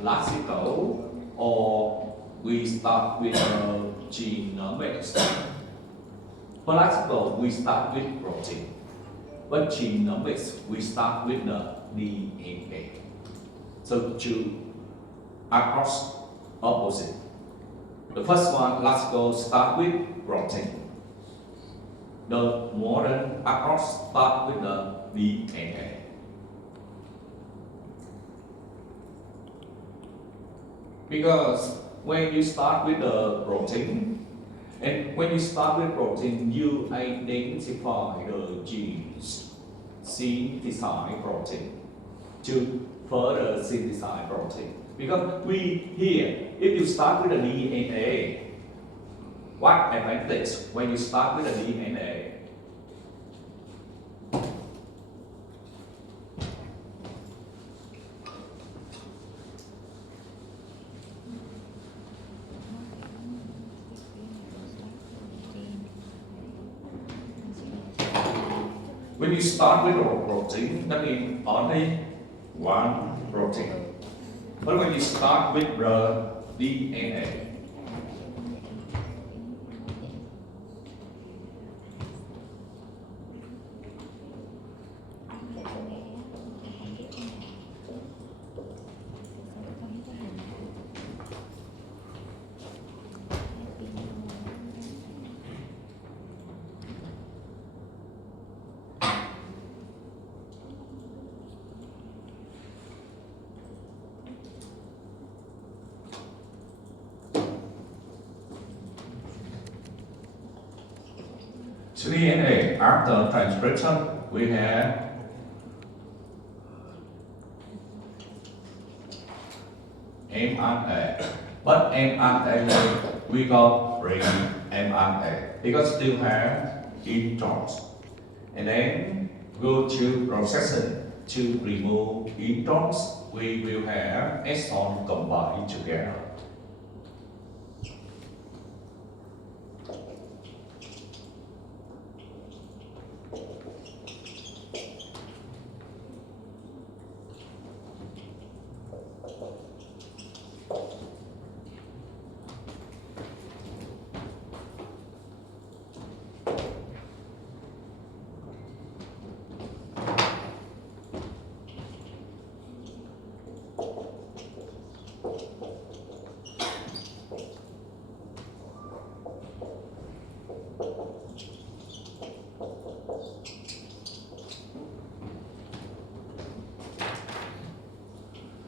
classical or we start with genomics. For classical, we start with protein, but genomics, we start with the DNA. So two across opposite. The first one, classical, start with protein. The modern across start with the DNA. Because when you start with the protein, and when you start with protein, you identify the genes, synthesize protein, to further synthesize protein. Because we here, if you start with the DNA, what advantage when you start with the DNA? When you start with a protein, that means only one protein. But when you start with the DNA, DNA after transcription, we have mRNA. But mRNA, we got bring mRNA because still have introns. And then go to processing to remove introns, we will have exon combined together.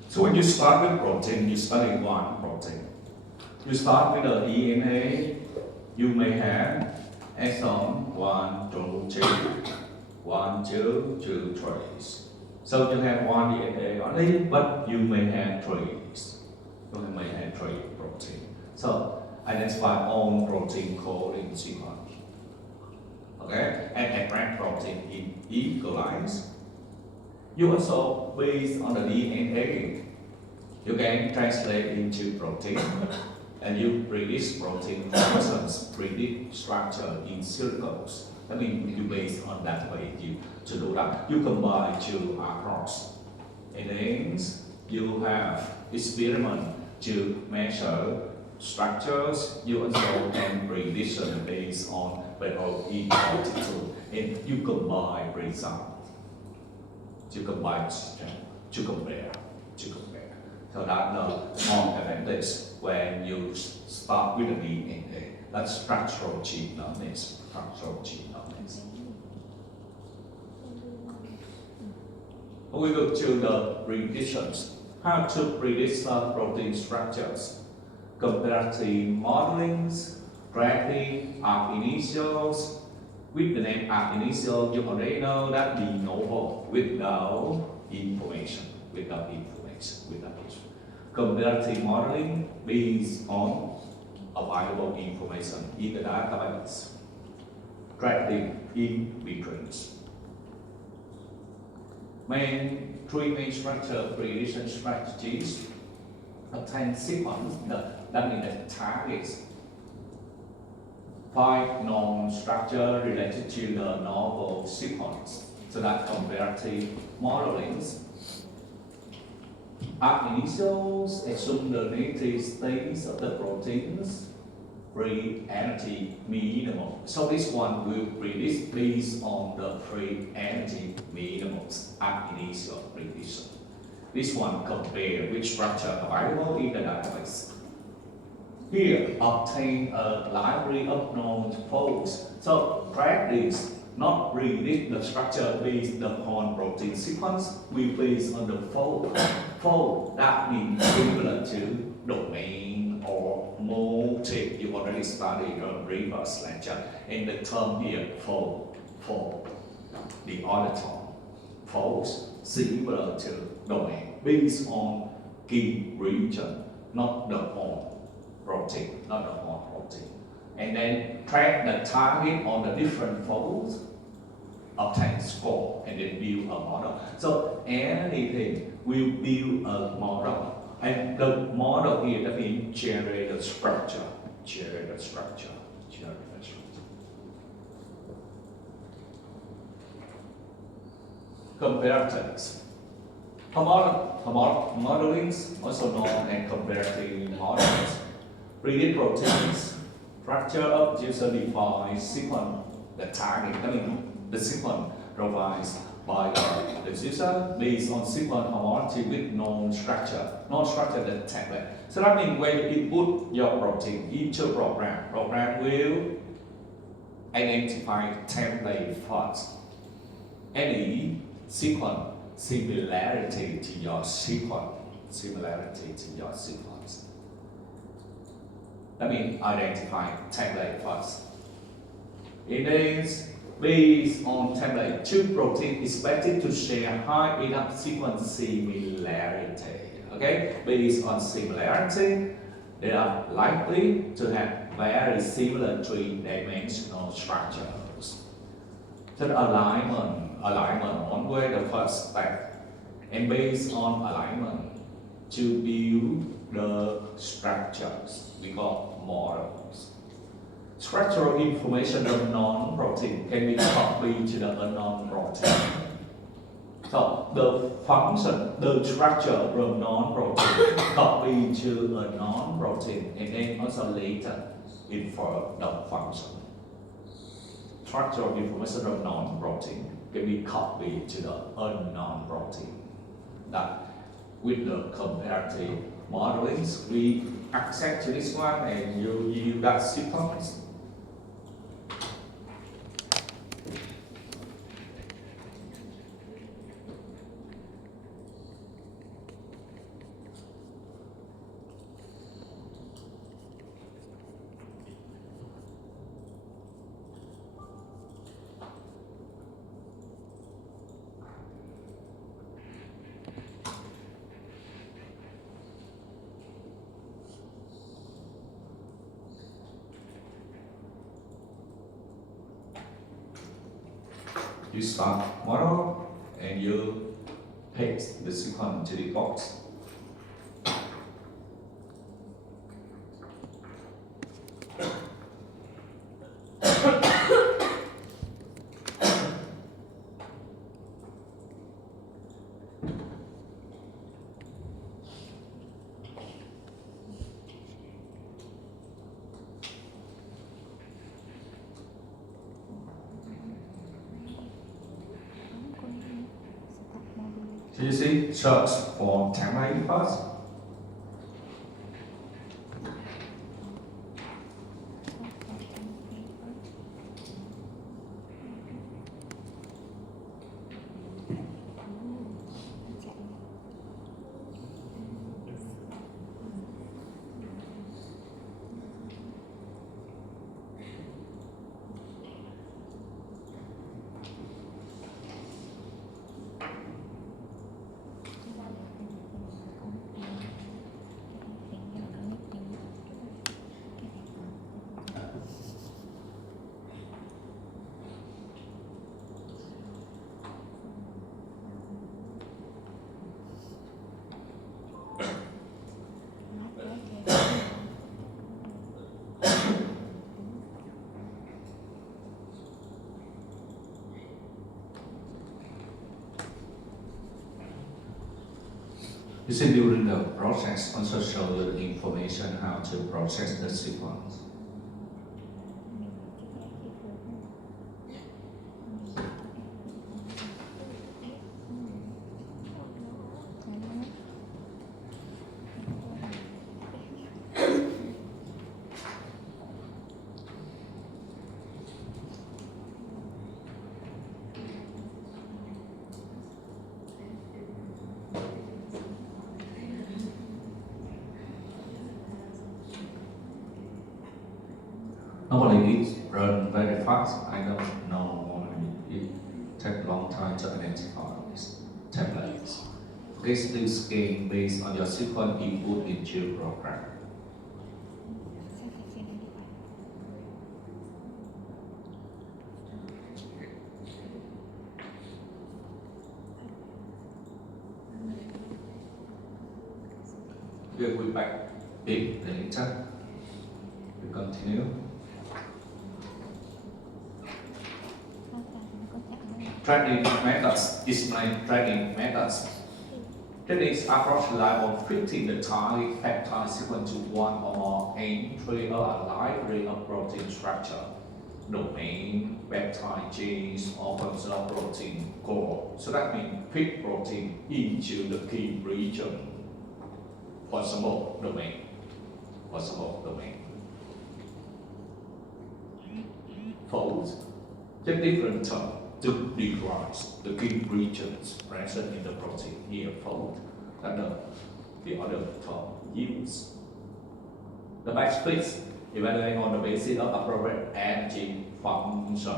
So when you start with protein, you study one protein. You start with the DNA, you may have exon 1, 2, 3, 1, 2, 2 trace. So you have one DNA only, but you may have trace. You may have three protein. So identify all protein coding sequence. Okay, and extract protein in each lines. You also, based on the DNA, you can translate into protein and you predict protein functions, predict structure in circles. That means you based on that way to do that. You combine two across. And then you have experiment to measure structures. You also can prediction based on in altitude, and you combine result. To combine, to compare. So that's the more advantage when you start with the DNA. That's structural genomics. We go to the predictions. How to predict protein structures. Comparative modeling, tracking ab initials. With the name ab initial, you already know that de novo without information. Comparative modeling based on available information in the database. Tracking in betweens. Three main structure prediction strategies. Obtain sequence, that means the targets. 5 known structure related to the novel sequence. So that comparative modeling. Ab initials assume the native states of the proteins, free energy minimum. So this one will predict based on the free energy minimums ab initio prediction. This one compare which structure available in the database. Here, obtain a library of known folds. So practice not predict the structure based upon protein sequence, we based on the fold. Fold that means similar to domain or motif. You already studied the previous lecture. And the term here, fold, the other term, folds similar to domain based on key region, not the whole protein, not the whole protein. And then track the target on the different folds, obtain score, and then build a model. So anything will build a model. And the model here, that means generate a structure, generate a structure. Comparators. Modeling, also known as comparative models, predict proteins, structure of user-defined sequence, the target, I mean the sequence provided by the user based on sequence homology with known structure the template. So that means when you input your protein into program will identify template first. Any sequence similarity to your sequence. That means identify template first. It is based on template. Two proteins expected to share high enough sequence similarity. Okay, based on similarity, they are likely to have very similar three-dimensional structures. So alignment always the first step, and based on alignment to build the structures we call models. Structural information of non-protein can be copied to the non-protein. So the function, the structure from non-protein copied to a non-protein, and then also later infer the function. Structural information of non-protein can be copied to the non-protein. That with the comparative modeling, we access to this one and you got sequence. You start model and you paste the sequence to the box. So you see, search for template first. You see, during the process, also show you the information how to process the sequence. Normally it run very fast. I don't know. Normally it takes a long time to identify these templates. This is game based on your sequence input into program. Here we back big later. We continue. Training methods explain training methods. Techniques approach rely on fitting the target peptide sequence to one or more entry or a library of protein structure, domain, peptide genes, or functional protein core. So that means fit protein into the key region. Possible domain. Possible domain. Fold. The different term to describe the key regions present in the protein here fold that the other term used. The batch splits evaluate on the basis of appropriate energy function.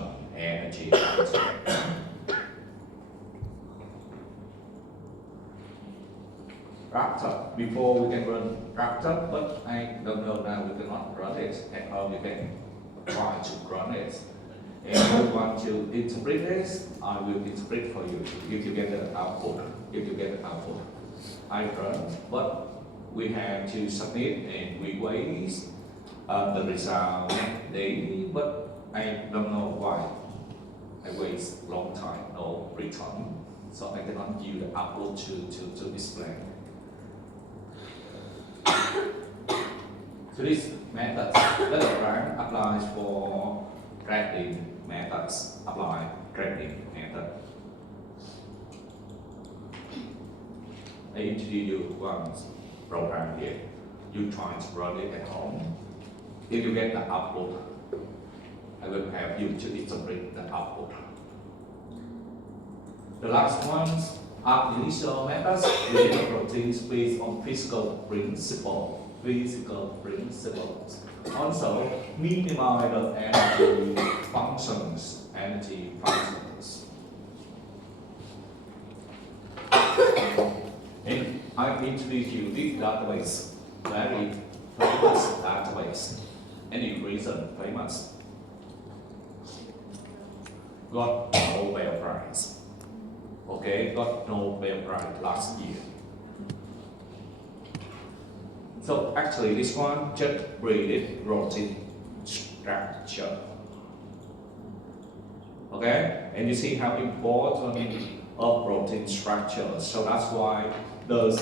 Raptor, before we can run Raptor, but I don't know now we cannot run it, and how we can try to run it. And if you want to interpret this, I will interpret for you if you get the output. I run, but we have to submit and we wait the result daily, but I don't know why. I waste long time, no return, so I cannot use the upload to display. So this method, the diagram applies for grading methods. Apply grading method. I introduce you one program here. You try to run it at home. If you get the output, I will have you to interpret the output. The last ones are initial methods within proteins based on physical principles. Also, minimize the energy functions. And I introduce you this database, very famous database. Any reason famous? Got Nobel Prize. Okay, got Nobel Prize last year. So actually this one just read protein structure. Okay, and you see how important of protein structure. So that's why the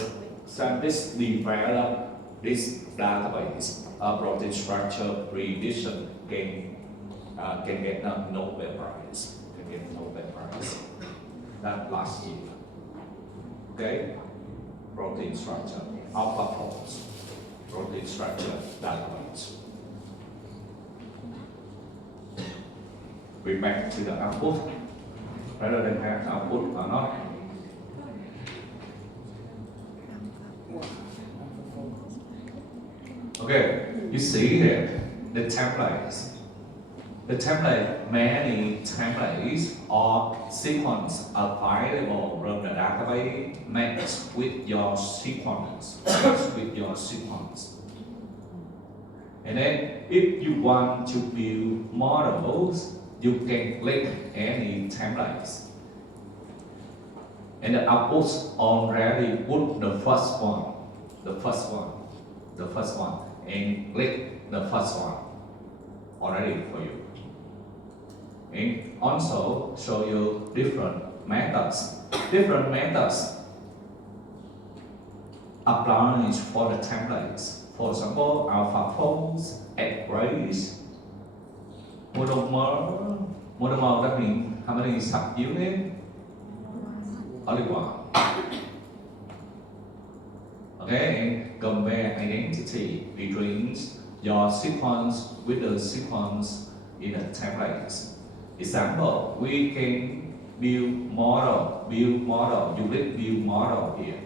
scientists develop this database of protein structure prediction can get Nobel Prize. That last year. Okay, protein structure, AlphaFold. Protein structure database. We back to the output rather than have output or not. Okay, you see here the templates. The template, many templates or sequence available from the database match with your sequence. And then if you want to build models, you can click any templates. And the outputs already put the first one, and click the first one already for you. And also show you different methods. applies for the templates. For example, AlphaFold, X-rays, monomer. Monomer, that means how many subunits? Only one. Okay, and compare identity between your sequence with the sequence in the templates. Example, we can build model, you click build model here.